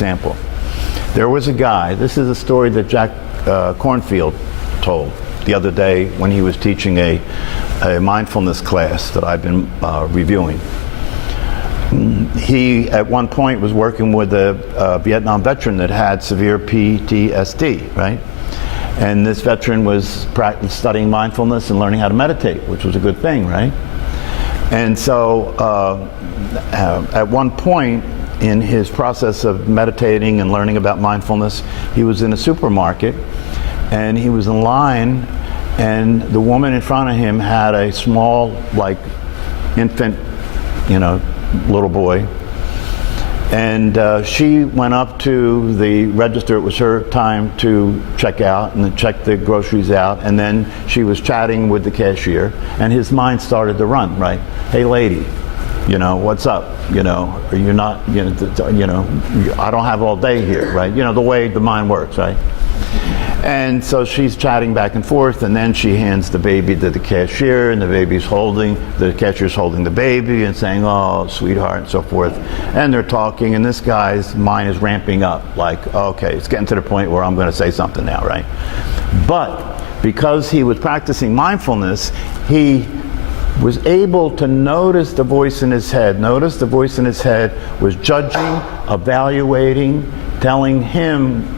example. There was a guy, this is a story that Jack Kornfield told the other day when he was teaching a mindfulness class that I've been reviewing. He, at one point, was working with a Vietnam veteran that had severe PTSD, right? And this veteran was studying mindfulness and learning how to meditate, which was a good thing, right? And so at one point in his process of meditating and learning about mindfulness, he was in a supermarket and he was in line, and the woman in front of him had a small, like, infant, little boy. And she went up to the register. It was her time to check out and then check the groceries out. And then she was chatting with the cashier, and his mind started to run, right? Hey, lady, what's up? Are you not, I don't have all day here, right? The way the mind works, right? And so she's chatting back and forth, and then she hands the baby to the cashier, and the cashier's holding the baby and saying, oh, sweetheart, and so forth. And they're talking, and this guy's mind is ramping up, like, okay, it's getting to the point where I'm going to say something now, right? But because he was practicing mindfulness, he was able to notice the voice in his head. Notice the voice in his head was judging, evaluating, telling him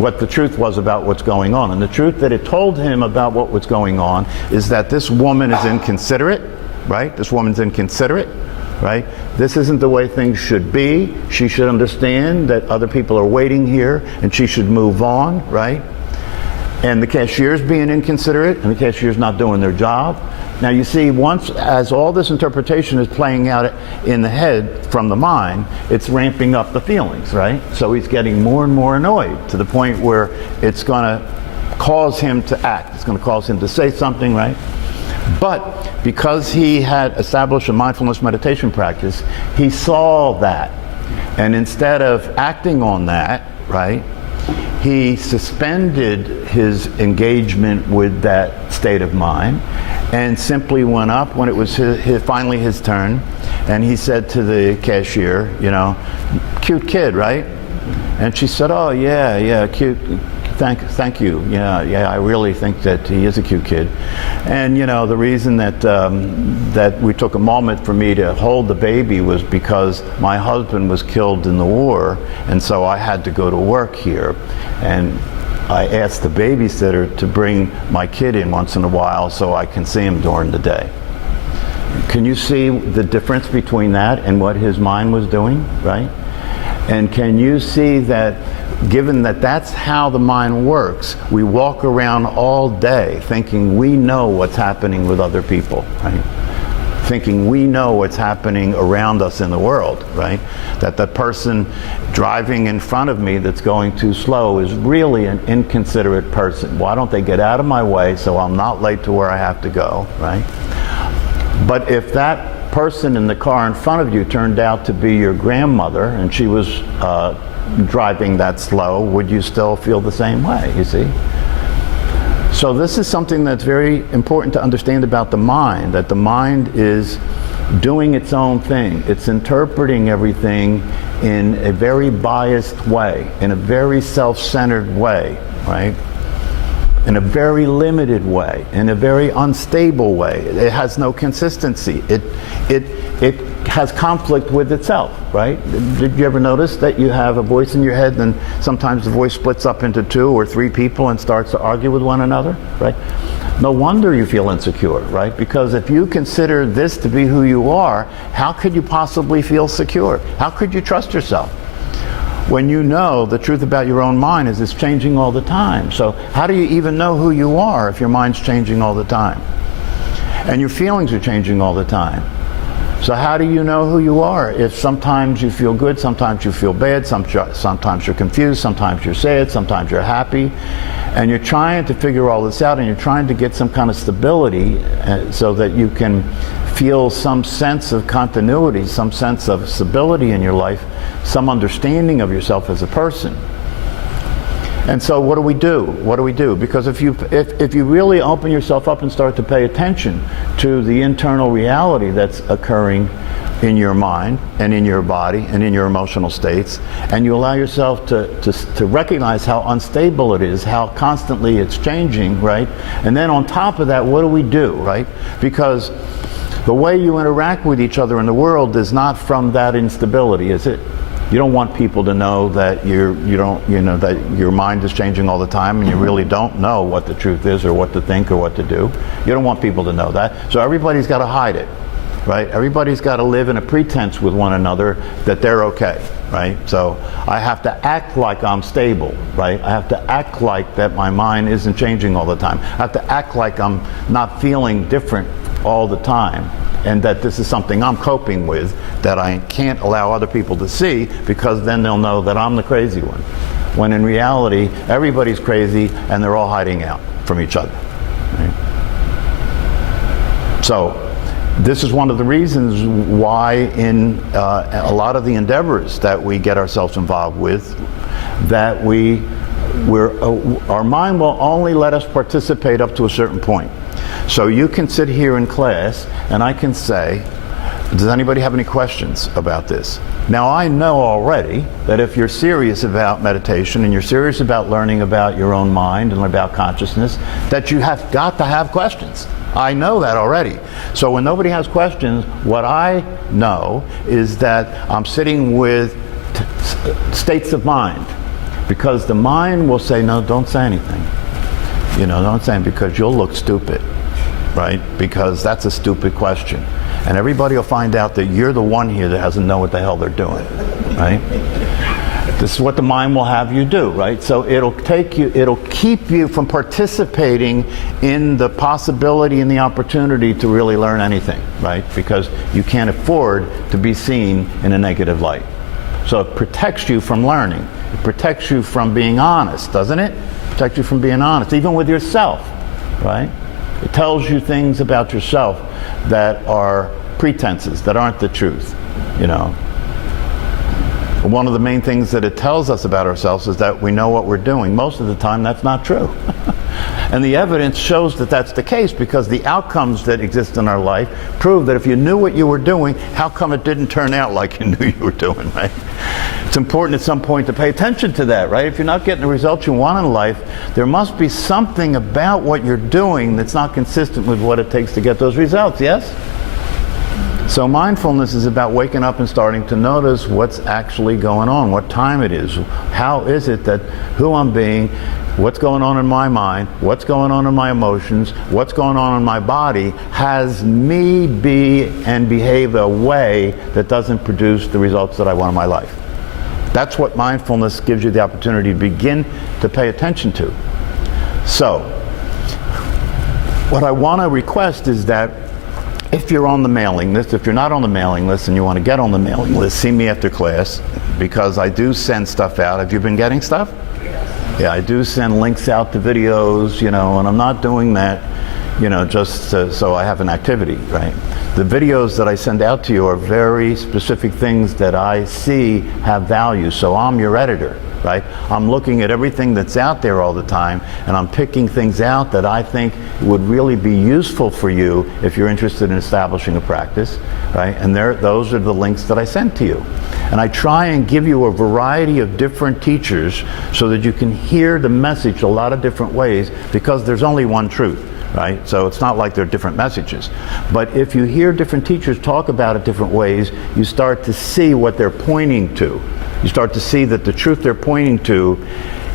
what the truth was about what's going on. And the truth that it told him about what was going on is that this woman is inconsiderate, right? This woman's inconsiderate, right? This isn't the way things should be. She should understand that other people are waiting here and she should move on, right? And the cashier's being inconsiderate, and the cashier's not doing their job. Now you see, as all this interpretation is playing out in the head from the mind, it's ramping up the feelings, right? So he's getting more and more annoyed to the point where it's going to cause him to act. It's going to cause him to say something, right? But because he had established a mindfulness meditation practice, he saw that. And instead of acting on that, right, he suspended his engagement with that state of mind and simply went up when it was finally his turn, and he said to the cashier, cute kid, right? And she said, oh, yeah, cute, thank you, yeah, I really think that he is a cute kid. And the reason that we took a moment for me to hold the baby was because my husband was killed in the war, and so I had to go to work here. And I asked the babysitter to bring my kid in once in a while so I can see him during the day. Can you see the difference between that and what his mind was doing, right? And can you see that, given that that's how the mind works, we walk around all day thinking we know what's happening with other people, right? Thinking we know what's happening around us in the world, right? That the person driving in front of me that's going too slow is really an inconsiderate person. Why don't they get out of my way so I'm not late to where I have to go, right? But if that person in the car in front of you turned out to be your grandmother and she was driving that slow, would you still feel the same way, you see? So this is something that's very important to understand about the mind, that the mind is doing its own thing. It's interpreting everything in a very biased way, in a very self-centered way, right? In a very limited way, in a very unstable way. It has no consistency. It has conflict with itself, right? Did you ever notice that you have a voice in your head and sometimes the voice splits up into 2 or 3 people and starts to argue with one another, right? No wonder you feel insecure, right? Because if you consider this to be who you are, how could you possibly feel secure? How could you trust yourself? When you know the truth about your own mind is it's changing all the time. So how do you even know who you are if your mind's changing all the time? And your feelings are changing all the time. So how do you know who you are if sometimes you feel good, sometimes you feel bad, sometimes you're confused, sometimes you're sad, sometimes you're happy, and you're trying to figure all this out and you're trying to get some kind of stability so that you can feel some sense of continuity, some sense of stability in your life, some understanding of yourself as a person. And so what do we do? What do we do? Because if you really open yourself up and start to pay attention to the internal reality that's occurring in your mind and in your body and in your emotional states, and you allow yourself to recognize how unstable it is, how constantly it's changing, right? And then on top of that, what do we do, right? Because the way you interact with each other in the world is not from that instability, is it? You don't want people to know that that your mind is changing all the time and you really don't know what the truth is or what to think or what to do. You don't want people to know that. So everybody's got to hide it, right? Everybody's got to live in a pretense with one another that they're okay, right? So I have to act like I'm stable, right? I have to act like that my mind isn't changing all the time. I have to act like I'm not feeling different all the time, and that this is something I'm coping with that I can't allow other people to see, because then they'll know that I'm the crazy one. When in reality, everybody's crazy and they're all hiding out from each other, right? So this is one of the reasons why in a lot of the endeavors that we get ourselves involved with, that our mind will only let us participate up to a certain point. So you can sit here in class and I can say, does anybody have any questions about this? Now I know already that if you're serious about meditation and you're serious about learning about your own mind and about consciousness, that you have got to have questions. I know that already. So when nobody has questions, what I know is that I'm sitting with states of mind, because the mind will say, no, don't say anything. Don't say anything, because you'll look stupid, right? Because that's a stupid question. And everybody will find out that you're the one here that doesn't know what the hell they're doing, right? This is what the mind will have you do, right? So it'll keep you from participating in the possibility and the opportunity to really learn anything, right? Because you can't afford to be seen in a negative light. So it protects you from learning. It protects you from being honest, doesn't it? It protects you from being honest, even with yourself, right? It tells you things about yourself that are pretenses, that aren't the truth, One of the main things that it tells us about ourselves is that we know what we're doing. Most of the time, that's not true. And the evidence shows that that's the case, because the outcomes that exist in our life prove that if you knew what you were doing, how come it didn't turn out like you knew you were doing, right? It's important at some point to pay attention to that, right? If you're not getting the results you want in life, there must be something about what you're doing that's not consistent with what it takes to get those results, yes? So mindfulness is about waking up and starting to notice what's actually going on, what time it is, how is it that who I'm being, what's going on in my mind, what's going on in my emotions, what's going on in my body has me be and behave a way that doesn't produce the results that I want in my life. That's what mindfulness gives you the opportunity to begin to pay attention to. So, what I want to request is that if you're on the mailing list, if you're not on the mailing list and you want to get on the mailing list, see me after class, because I do send stuff out. Have you been getting stuff? Yeah, I do send links out to videos, and I'm not doing that, just so I have an activity, right? The videos that I send out to you are very specific things that I see have value, so I'm your editor, right? I'm looking at everything that's out there all the time, and I'm picking things out that I think would really be useful for you if you're interested in establishing a practice, right? And those are the links that I send to you. And I try and give you a variety of different teachers so that you can hear the message a lot of different ways, because there's only one truth, right? So it's not like there are different messages. But if you hear different teachers talk about it different ways, you start to see what they're pointing to. You start to see that the truth they're pointing to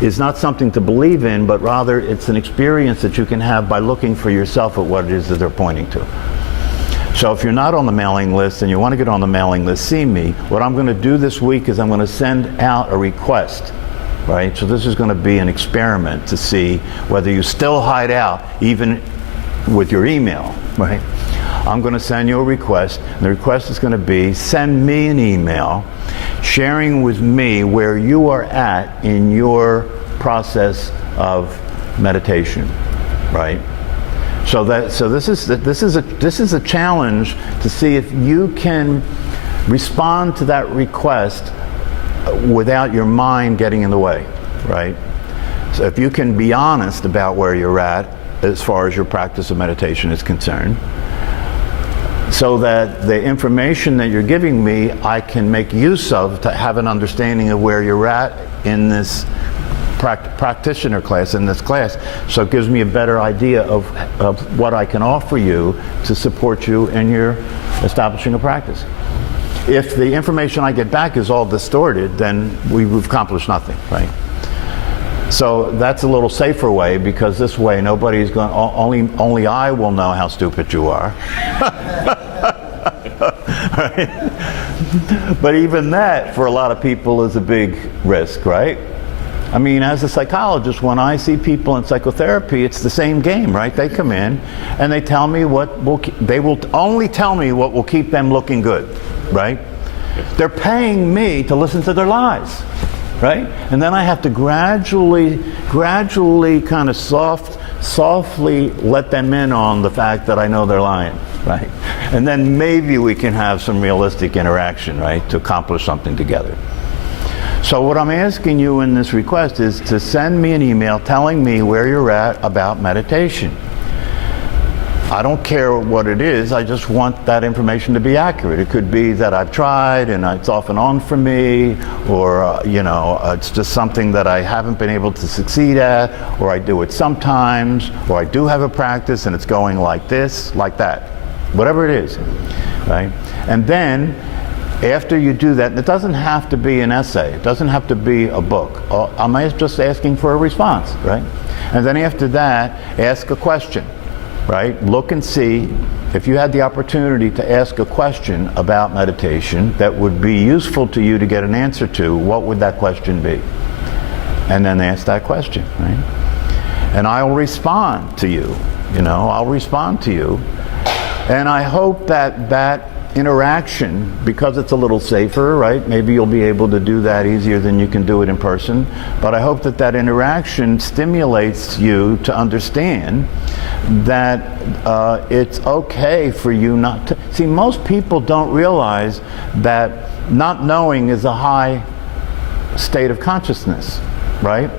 is not something to believe in, but rather it's an experience that you can have by looking for yourself at what it is that they're pointing to. So if you're not on the mailing list and you want to get on the mailing list, see me. What I'm going to do this week is I'm going to send out a request, right? So this is going to be an experiment to see whether you still hide out even with your email, right? I'm going to send you a request. And the request is going to be, send me an email sharing with me where you are at in your process of meditation, right? So this is a challenge to see if you can respond to that request without your mind getting in the way, right? So if you can be honest about where you're at as far as your practice of meditation is concerned, so that the information that you're giving me, I can make use of to have an understanding of where you're at in this practitioner class, in this class. So it gives me a better idea of what I can offer you to support you in your establishing a practice. If the information I get back is all distorted, then we've accomplished nothing, right? So that's a little safer way, because this way nobody's going, only I will know how stupid you are. Right? But even that, for a lot of people, is a big risk, right? I mean, as a psychologist, when I see people in psychotherapy, it's the same game, right? They come in and they tell me they will only tell me what will keep them looking good, right? They're paying me to listen to their lies, right? And then I have to gradually kind of softly let them in on the fact that I know they're lying, right? And then maybe we can have some realistic interaction, right, to accomplish something together. So what I'm asking you in this request is to send me an email telling me where you're at about meditation. I don't care what it is, I just want that information to be accurate. It could be that I've tried and it's off and on for me, or it's just something that I haven't been able to succeed at, or I do it sometimes, or I do have a practice and it's going like this, like that. Whatever it is, right? And then after you do that, it doesn't have to be an essay, it doesn't have to be a book. I'm just asking for a response, right? And then after that, ask a question, right? Look and see if you had the opportunity to ask a question about meditation that would be useful to you to get an answer to, what would that question be? And then ask that question, right? And I'll respond to you, I'll respond to you. And I hope that interaction, because it's a little safer, right? Maybe you'll be able to do that easier than you can do it in person. But I hope that interaction stimulates you to understand that it's okay for you not to. See, most people don't realize that not knowing is a high state of consciousness, right?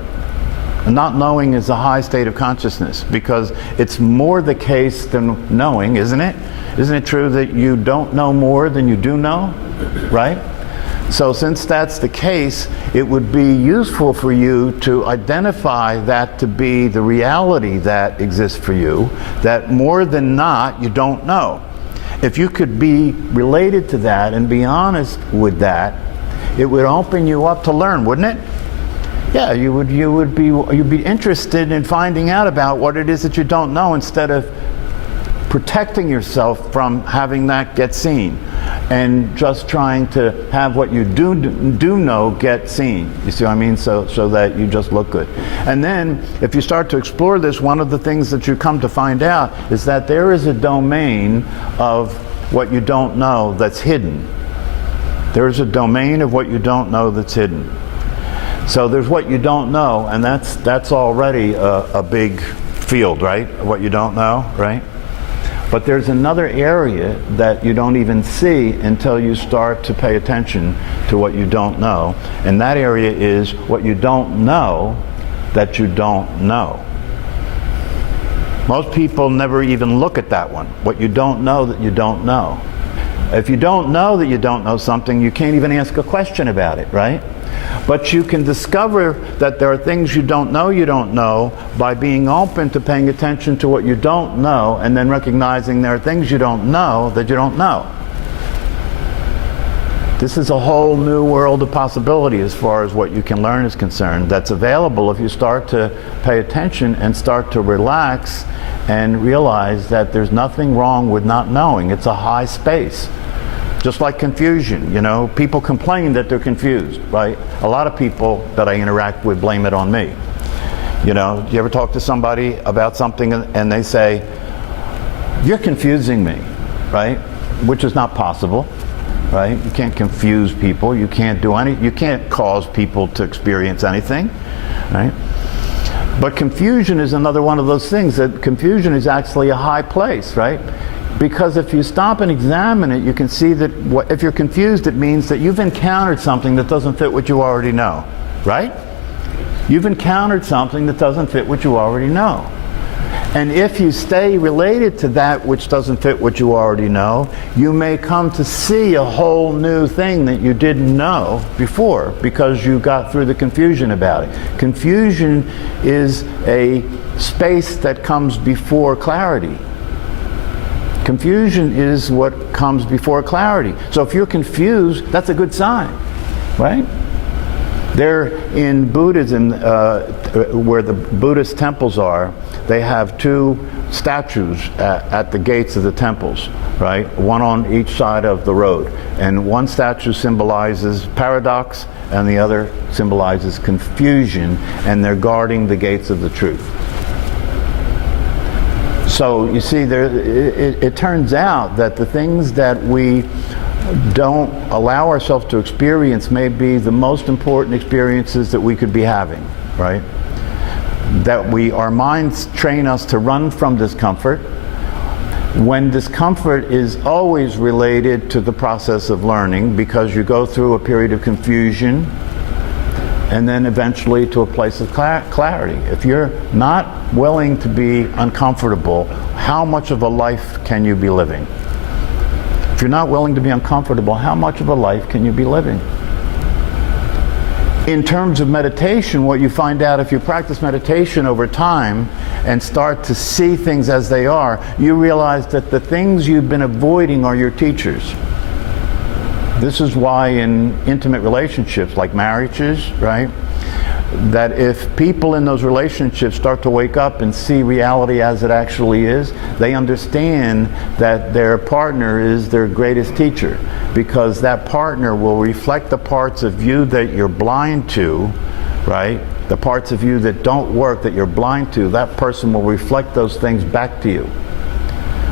Not knowing is a high state of consciousness, because it's more the case than knowing, isn't it? Isn't it true that you don't know more than you do know, right? So since that's the case, it would be useful for you to identify that to be the reality that exists for you, that more than not, you don't know. If you could be related to that and be honest with that, it would open you up to learn, wouldn't it? Yeah, you'd be interested in finding out about what it is that you don't know, instead of protecting yourself from having that get seen and just trying to have what you do know get seen. You see what I mean? So that you just look good. And then if you start to explore this, one of the things that you come to find out is that there is a domain of what you don't know that's hidden. There is a domain of what you don't know that's hidden. So there's what you don't know, and that's already a big field, right? What you don't know, right? But there's another area that you don't even see until you start to pay attention to what you don't know. And that area is what you don't know that you don't know. Most people never even look at that one. What you don't know that you don't know. If you don't know that you don't know something, you can't even ask a question about it, right? But you can discover that there are things you don't know by being open to paying attention to what you don't know, and then recognizing there are things you don't know that you don't know. This is a whole new world of possibility as far as what you can learn is concerned, that's available if you start to pay attention and start to relax and realize that there's nothing wrong with not knowing. It's a high space. Just like confusion, people complain that they're confused, right? A lot of people that I interact with blame it on me. You ever talk to somebody about something and they say, "You're confusing me," right? Which is not possible, right? You can't confuse people. You can't you can't cause people to experience anything, right? But confusion is another one of those things, that confusion is actually a high place, right? Because if you stop and examine it, you can see that if you're confused, it means that you've encountered something that doesn't fit what you already know, right? You've encountered something that doesn't fit what you already know. And if you stay related to that which doesn't fit what you already know, you may come to see a whole new thing that you didn't know before because you got through the confusion about it. Confusion is a space that comes before clarity. Confusion is what comes before clarity. So if you're confused, that's a good sign, right? There in Buddhism, where the Buddhist temples are, they have two statues at the gates of the temples, right? One on each side of the road. And one statue symbolizes paradox and the other symbolizes confusion, and they're guarding the gates of the truth. So you see, it turns out that the things that we don't allow ourselves to experience may be the most important experiences that we could be having, right? That our minds train us to run from discomfort, when discomfort is always related to the process of learning, because you go through a period of confusion and then eventually to a place of clarity. If you're not willing to be uncomfortable, how much of a life can you be living? If you're not willing to be uncomfortable, how much of a life can you be living? In terms of meditation, what you find out if you practice meditation over time and start to see things as they are, you realize that the things you've been avoiding are your teachers. This is why in intimate relationships like marriages, right, that if people in those relationships start to wake up and see reality as it actually is, they understand that their partner is their greatest teacher, because that partner will reflect the parts of you that you're blind to, right? The parts of you that don't work, that you're blind to, that person will reflect those things back to you.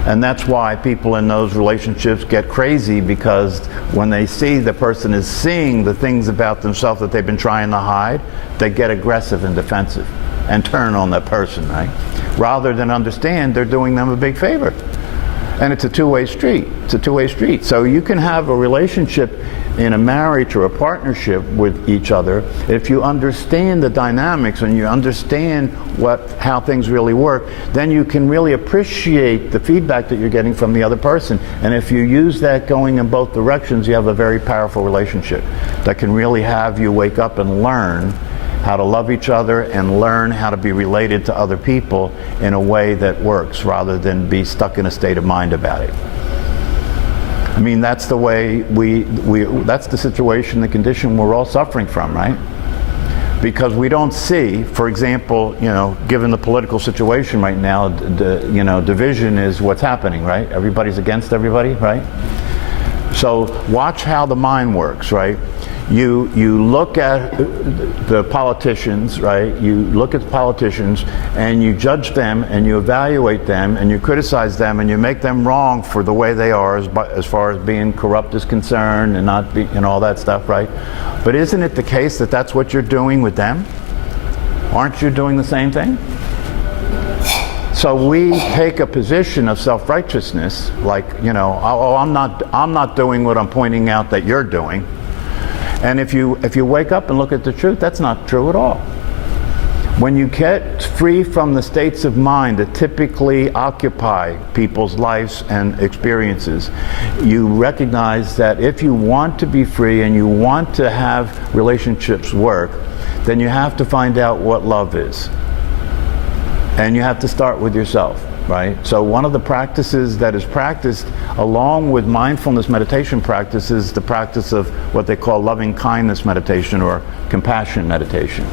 And that's why people in those relationships get crazy, because when they see the person is seeing the things about themselves that they've been trying to hide, they get aggressive and defensive and turn on that person, right? Rather than understand they're doing them a big favor. And it's a two-way street. It's a two-way street. So you can have a relationship in a marriage or a partnership with each other if you understand the dynamics and you understand how things really work. Then you can really appreciate the feedback that you're getting from the other person. And if you use that going in both directions, you have a very powerful relationship that can really have you wake up and learn how to love each other and learn how to be related to other people in a way that works, rather than be stuck in a state of mind about it. I mean, that's the way that's the situation, the condition we're all suffering from, right? Because we don't see, for example, given the political situation right now, division is what's happening, right? Everybody's against everybody, right? So watch how the mind works, right? You look at the politicians, right? You look at the politicians and you judge them and you evaluate them and you criticize them and you make them wrong for the way they are as far as being corrupt is concerned and not be, and all that stuff, right? But isn't it the case that that's what you're doing with them? Aren't you doing the same thing? So we take a position of self-righteousness, like, I'm not doing what I'm pointing out that you're doing. And if you wake up and look at the truth, that's not true at all. When you get free from the states of mind that typically occupy people's lives and experiences, you recognize that if you want to be free and you want to have relationships work, then you have to find out what love is. And you have to start with yourself, right? So one of the practices that is practiced along with mindfulness meditation practice is the practice of what they call loving kindness meditation or compassion meditation.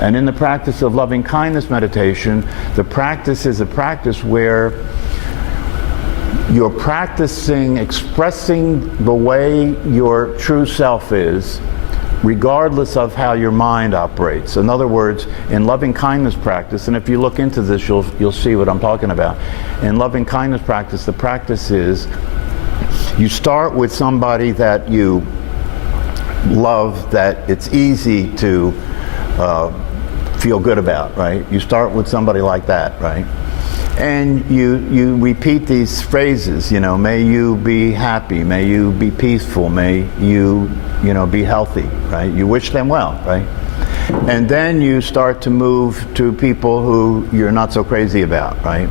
And in the practice of loving kindness meditation, the practice is a practice where you're practicing expressing the way your true self is, regardless of how your mind operates. In other words, in loving kindness practice, and if you look into this, you'll see what I'm talking about. In loving kindness practice, the practice is you start with somebody that you love, that it's easy to feel good about, right? You start with somebody like that, right? And you repeat these phrases, may you be happy, may you be peaceful, may you be healthy, right? You wish them well, right? And then you start to move to people who you're not so crazy about, right?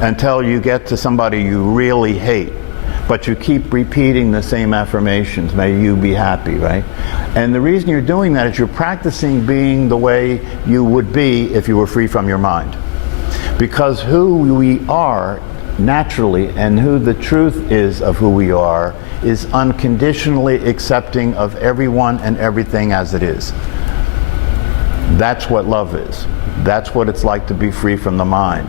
Until you get to somebody you really hate, but you keep repeating the same affirmations, may you be happy, right? And the reason you're doing that is you're practicing being the way you would be if you were free from your mind. Because who we are naturally, and who the truth is of who we are, is unconditionally accepting of everyone and everything as it is. That's what love is. That's what it's like to be free from the mind.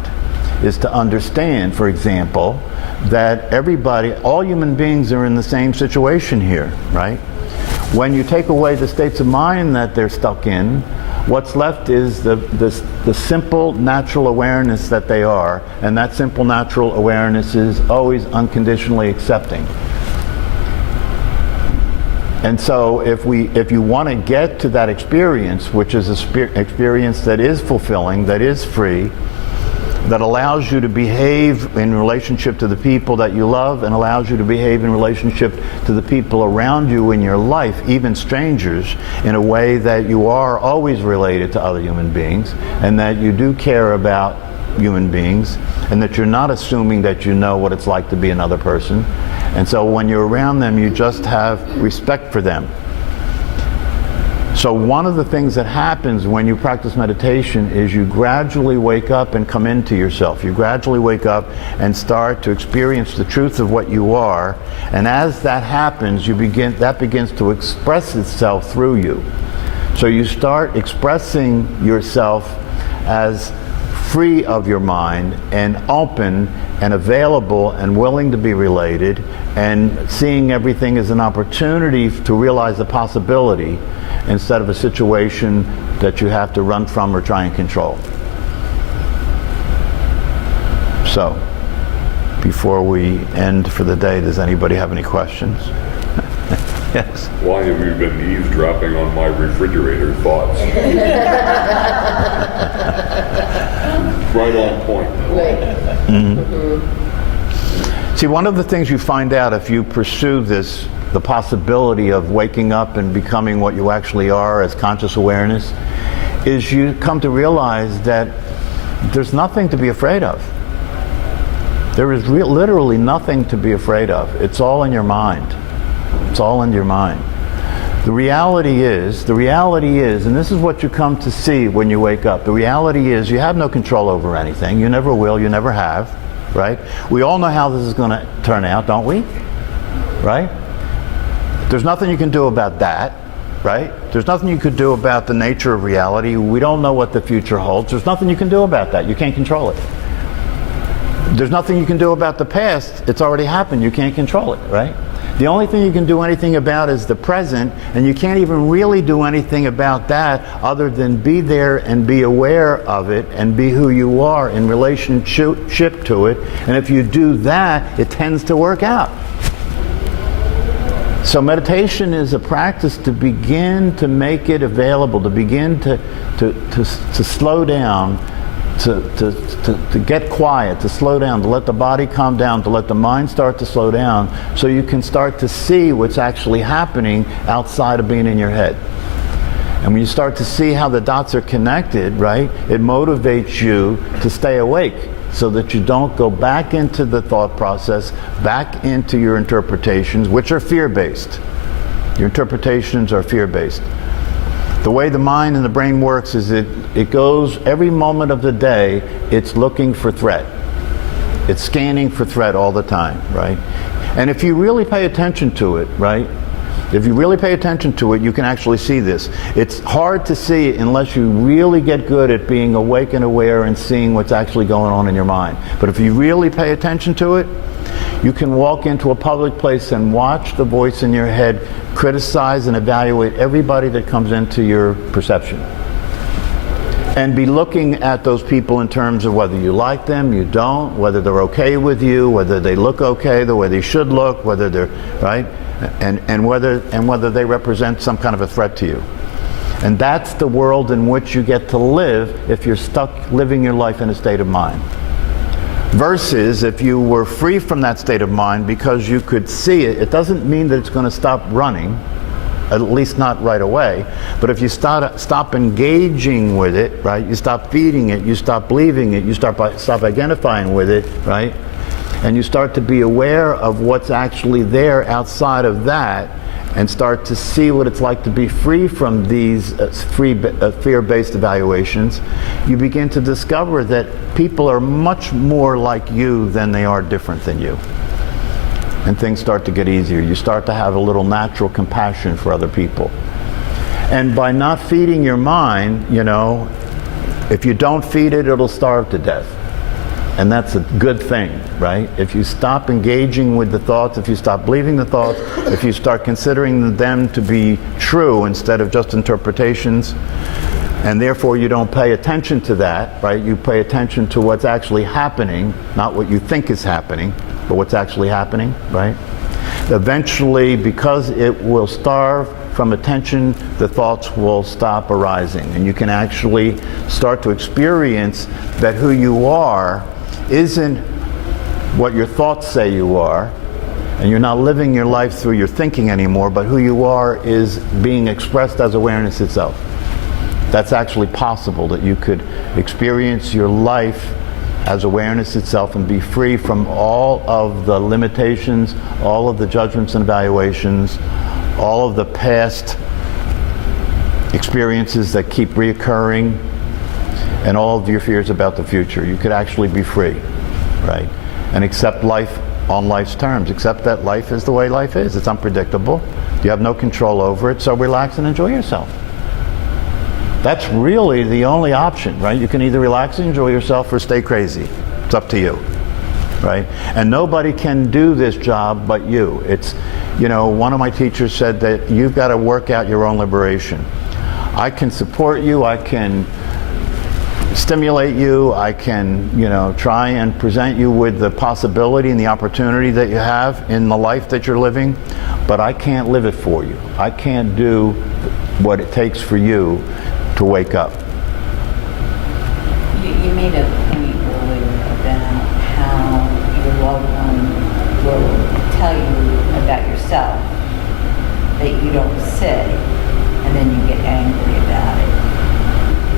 Is to understand, for example, that everybody, all human beings are in the same situation here, right? When you take away the states of mind that they're stuck in, what's left is the simple natural awareness that they are, and that simple natural awareness is always unconditionally accepting. And so if you want to get to that experience, which is an experience that is fulfilling, that is free, that allows you to behave in relationship to the people that you love, and allows you to behave in relationship to the people around you in your life, even strangers, in a way that you are always related to other human beings, and that you do care about human beings, and that you're not assuming that you know what it's like to be another person. And so when you're around them, you just have respect for them. So one of the things that happens when you practice meditation is you gradually wake up and come into yourself. You gradually wake up and start to experience the truth of what you are. And as that happens, that begins to express itself through you. So you start expressing yourself as free of your mind and open and available and willing to be related, and seeing everything as an opportunity to realize the possibility instead of a situation that you have to run from or try and control. So, before we end for the day, does anybody have any questions? Yes? Why have you been eavesdropping on my refrigerator thoughts? Right on point. See, one of the things you find out if you pursue this, the possibility of waking up and becoming what you actually are as conscious awareness, is you come to realize that there's nothing to be afraid of. There is literally nothing to be afraid of. It's all in your mind. It's all in your mind. The reality is, and this is what you come to see when you wake up, the reality is you have no control over anything. You never will, you never have, right? We all know how this is going to turn out, don't we? Right? There's nothing you can do about that, right? There's nothing you could do about the nature of reality. We don't know what the future holds. There's nothing you can do about that. You can't control it. There's nothing you can do about the past. It's already happened. You can't control it, right? The only thing you can do anything about is the present, and you can't even really do anything about that other than be there and be aware of it and be who you are in relationship to it. And if you do that, it tends to work out. So meditation is a practice to begin to make it available, to begin to slow down, to get quiet, to slow down, to let the body calm down, to let the mind start to slow down, so you can start to see what's actually happening outside of being in your head. And when you start to see how the dots are connected, right, it motivates you to stay awake so that you don't go back into the thought process, back into your interpretations, which are fear-based. Your interpretations are fear-based. The way the mind and the brain works is it goes every moment of the day, it's looking for threat. It's scanning for threat all the time, right? And if you really pay attention to it, right? If you really pay attention to it, you can actually see this. It's hard to see unless you really get good at being awake and aware and seeing what's actually going on in your mind. But if you really pay attention to it, you can walk into a public place and watch the voice in your head criticize and evaluate everybody that comes into your perception. And be looking at those people in terms of whether you like them, you don't, whether they're okay with you, whether they look okay the way they should look, whether they're, right? And whether they represent some kind of a threat to you. And that's the world in which you get to live if you're stuck living your life in a state of mind. Versus if you were free from that state of mind because you could see it, it doesn't mean that it's going to stop running, at least not right away. But if you stop engaging with it, right, you stop feeding it, you stop believing it, you stop identifying with it, right, and you start to be aware of what's actually there outside of that, and start to see what it's like to be free from these fear-based evaluations, you begin to discover that people are much more like you than they are different than you. And things start to get easier. You start to have a little natural compassion for other people. And by not feeding your mind, you know, if you don't feed it, it'll starve to death. And that's a good thing, right? If you stop engaging with the thoughts, if you stop believing the thoughts, if you start considering them to be true instead of just interpretations, and therefore you don't pay attention to that, right? You pay attention to what's actually happening, not what you think is happening, but what's actually happening, right? Eventually, because it will starve from attention, the thoughts will stop arising, and you can actually start to experience that who you are isn't what your thoughts say you are, and you're not living your life through your thinking anymore, but who you are is being expressed as awareness itself. That's actually possible, that you could experience your life as awareness itself and be free from all of the limitations, all of the judgments and evaluations, all of the past experiences that keep reoccurring, and all of your fears about the future. You could actually be free, right? And accept life on life's terms. Accept that life is the way life is. It's unpredictable. You have no control over it, so relax and enjoy yourself. That's really the only option, right? You can either relax and enjoy yourself or stay crazy. It's up to you, right? And nobody can do this job but you. It's, you know, one of my teachers said that you've got to work out your own liberation. I can support you, I can stimulate you, I can, you know, try and present you with the possibility and the opportunity that you have in the life that you're living, but I can't live it for you. I can't do what it takes for you to wake up. You made a point earlier about how your loved one will tell you about yourself that you don't say, and then you get angry about it.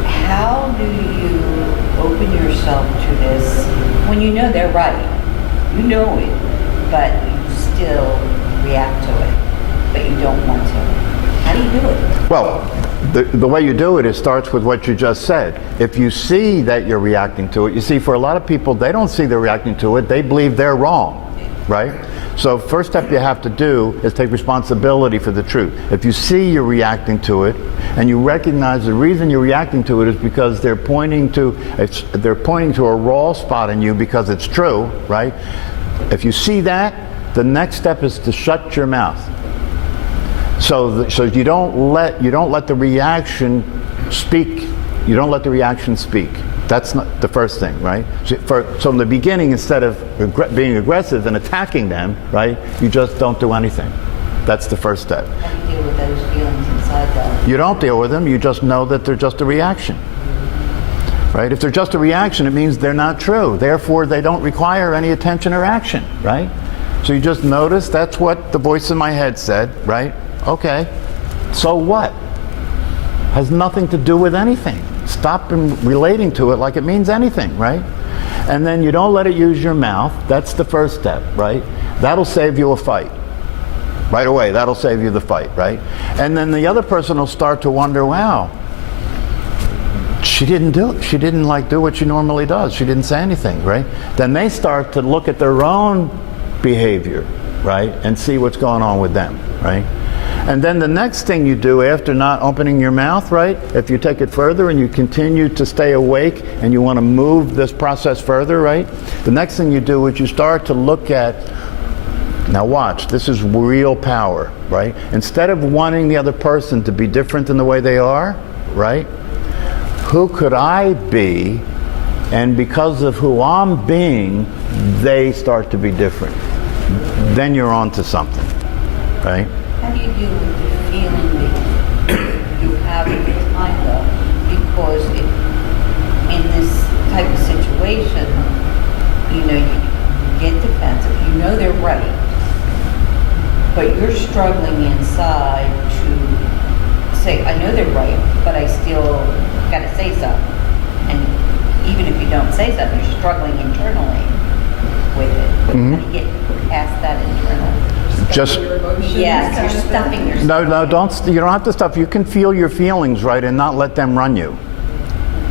How do you open yourself to this when you know they're right? You know it, but you still react to it, but you don't want to. How do you do it? Well, the way you do it, it starts with what you just said. If you see that you're reacting to it, you see, for a lot of people, they don't see they're reacting to it, they believe they're wrong, right? So first step you have to do is take responsibility for the truth. If you see you're reacting to it, and you recognize the reason you're reacting to it is because they're pointing to a raw spot in you because it's true, right? If you see that, the next step is to shut your mouth. So you don't let the reaction speak. You don't let the reaction speak. That's not the first thing, right? So in the beginning, instead of being aggressive and attacking them, right, you just don't do anything. That's the first step. How do you deal with those feelings inside though? You don't deal with them. You just know that they're just a reaction, right? If they're just a reaction, it means they're not true. Therefore, they don't require any attention or action, right? So you just notice that's what the voice in my head said, right? Okay, so what? Has nothing to do with anything. Stop relating to it like it means anything, right? And then you don't let it use your mouth. That's the first step, right? That'll save you a fight. Right away, that'll save you the fight, right? And then the other person will start to wonder, wow, she didn't do what she normally does. She didn't say anything, right? Then they start to look at their own behavior, right? And see what's going on with them, right? And then the next thing you do after not opening your mouth, right, if you take it further and you continue to stay awake and you want to move this process further, right, the next thing you do is you start to look at, now watch, this is real power, right? Instead of wanting the other person to be different than the way they are, right, who could I be? And because of who I'm being, they start to be different. Then you're on to something, right? How do you deal with the feeling that you have at the time though? Because in this type of situation, you know, you get defensive, you know they're right, but you're struggling inside to say, I know they're right, but I still got to say something. And even if you don't say something, you're struggling internally with it. How do you get past that internal? Just Yes, you're stuffing yourself. no, don't. You don't have to stuff. You can feel your feelings, right, and not let them run you.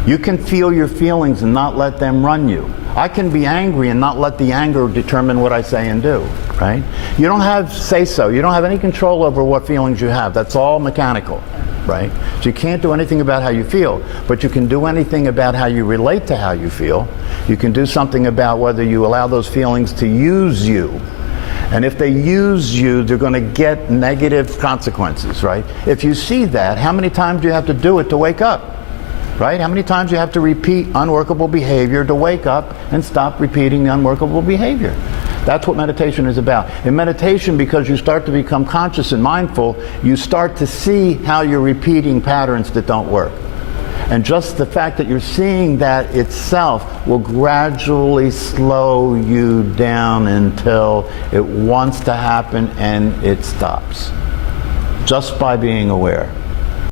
You can feel your feelings and not let them run you. I can be angry and not let the anger determine what I say and do, right? You don't have say-so. You don't have any control over what feelings you have. That's all mechanical, right? So you can't do anything about how you feel, but you can do anything about how you relate to how you feel. You can do something about whether you allow those feelings to use you. And if they use you, they're going to get negative consequences, right? If you see that, how many times do you have to do it to wake up? Right? How many times do you have to repeat unworkable behavior to wake up and stop repeating the unworkable behavior? That's what meditation is about. In meditation, because you start to become conscious and mindful, you start to see how you're repeating patterns that don't work. And just the fact that you're seeing that itself will gradually slow you down until it wants to happen and it stops. Just by being aware.